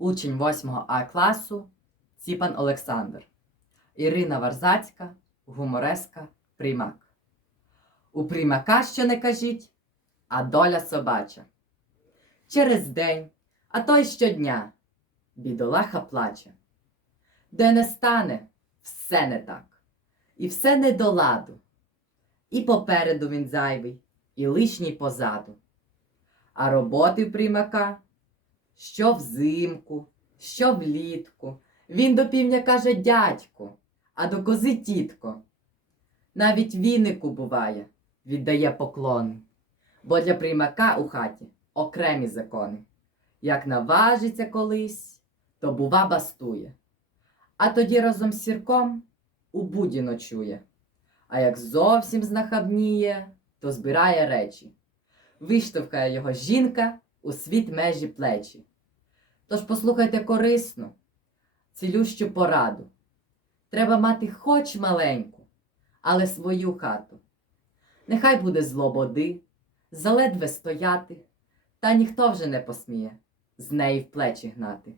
учень 8 А класу Ціпан Олександр, Ірина Варзацька, гумореска Приймак. У приймака що не кажіть, а доля собача. Через день, а то й щодня, бідолаха плаче. Де не стане, все не так, і все не до ладу. І попереду він зайвий, і лишній позаду. А роботи в приймака що взимку, що влітку. Він до півня каже дядьку, а до кози тітко. Навіть вінику буває, віддає поклони, бо для приймака у хаті окремі закони. Як наважиться колись, то бува бастує, а тоді разом з сірком у буді ночує. А як зовсім знахабніє, то збирає речі. Виштовхає його жінка у світ межі плечі. Тож послухайте корисну, цілющу пораду. Треба мати хоч маленьку, але свою хату. Нехай буде злободи, заледве стояти, та ніхто вже не посміє з неї в плечі гнати.